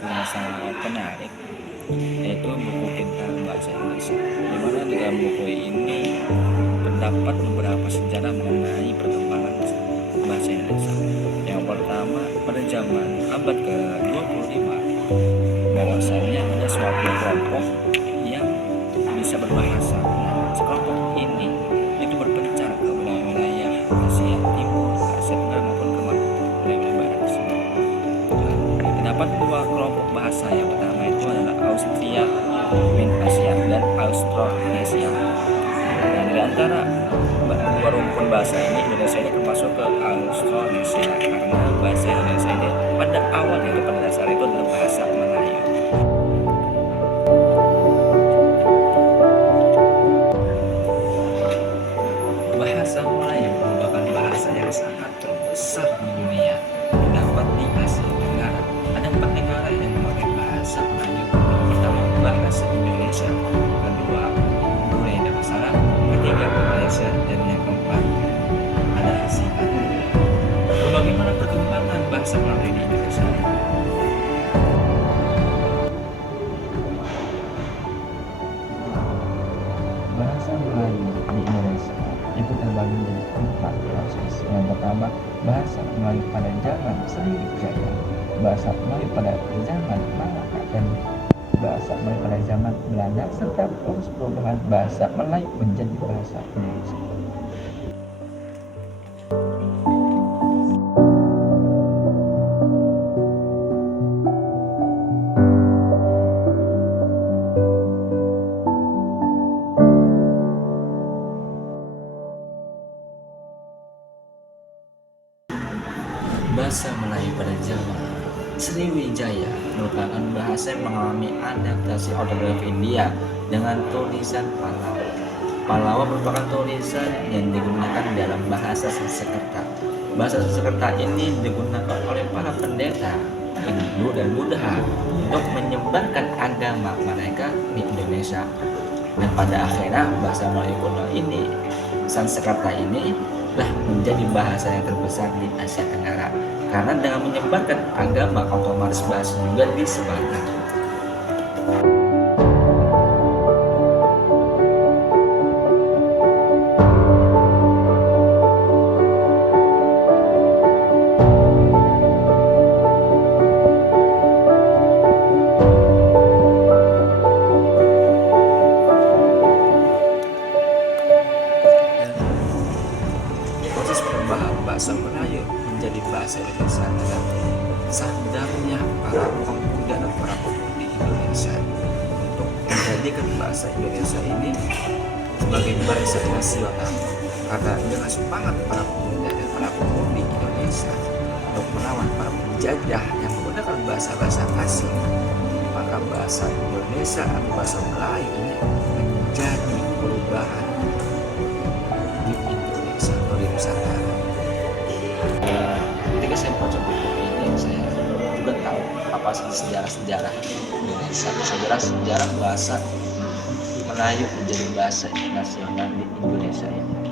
yang sangat menarik, yaitu buku tentang bahasa Indonesia. Di mana di dalam buku ini terdapat beberapa sejarah mengenai perkembangan bahasa Indonesia. Yang pertama, pada zaman abad ke-25, bahwasanya ada suatu kelompok yang bisa berbahasa. Nah, sekelompok ini itu berpencar ke wilayah-wilayah Asia Timur, Asia Tengah maupun ke wilayah Barat tersebut. Terdapat dua kelompok bahasa. Yang pertama itu adalah Austria Asia dan Austronesia. Dan di antara dua rumpun bahasa ini, Indonesia ini termasuk ke Austronesia karena bahasa Indonesia ini pada awalnya itu pada dasarnya itu adalah bahasa Melayu. Bahasa Melayu merupakan bahasa yang sangat terbesar di dunia. Terdapat di Asia Tenggara. Ada 4 negara yang memakai bahasa Melayu. Yang pertama, bahasa Indonesia. Kedua, Brunei Darussalam. Ketiga, Malaysia. Dan yang keempat, ada Singapura. Bagaimana perkembangan bahasa Melayu di Indonesia? Bahasa Melayu di Indonesia itu terbagi menjadi 4 proses. Yang pertama, bahasa Melayu pada zaman Sriwijaya, bahasa Melayu pada zaman Malaka, dan bahasa Melayu pada zaman Belanda, serta proses perubahan bahasa Melayu menjadi bahasa Indonesia. Bahasa Melayu pada zaman Sriwijaya merupakan bahasa yang mengalami adaptasi ortografi India dengan tulisan Pallawa. Pallawa merupakan tulisan yang digunakan dalam bahasa Sanskerta. Bahasa Sanskerta ini digunakan oleh para pendeta Hindu dan Buddha untuk menyebarkan agama mereka di Indonesia. Dan pada akhirnya bahasa Melayu kuno ini, Sanskerta ini lah menjadi bahasa yang terbesar di Asia Tenggara karena dengan menyebarkan agama otomatis bahasa juga disebarkan. Proses perubahan bahasa Melayu menjadi bahasa Indonesia adalah sadarnya para pemuda dan para pemudi Indonesia untuk menjadikan bahasa Indonesia ini sebagai bahasa nasional. Karena dengan semangat para pemuda dan para pemudi Indonesia untuk melawan para penjajah yang menggunakan bahasa-bahasa asing, maka bahasa Indonesia atau bahasa Melayu ini menjadi perubahan di Indonesia atau di Nusantara. Ketika saya baca buku ini, saya juga tahu apa sih sejarah-sejarah Indonesia, sejarah bahasa Melayu menjadi bahasa nasional di Indonesia ini.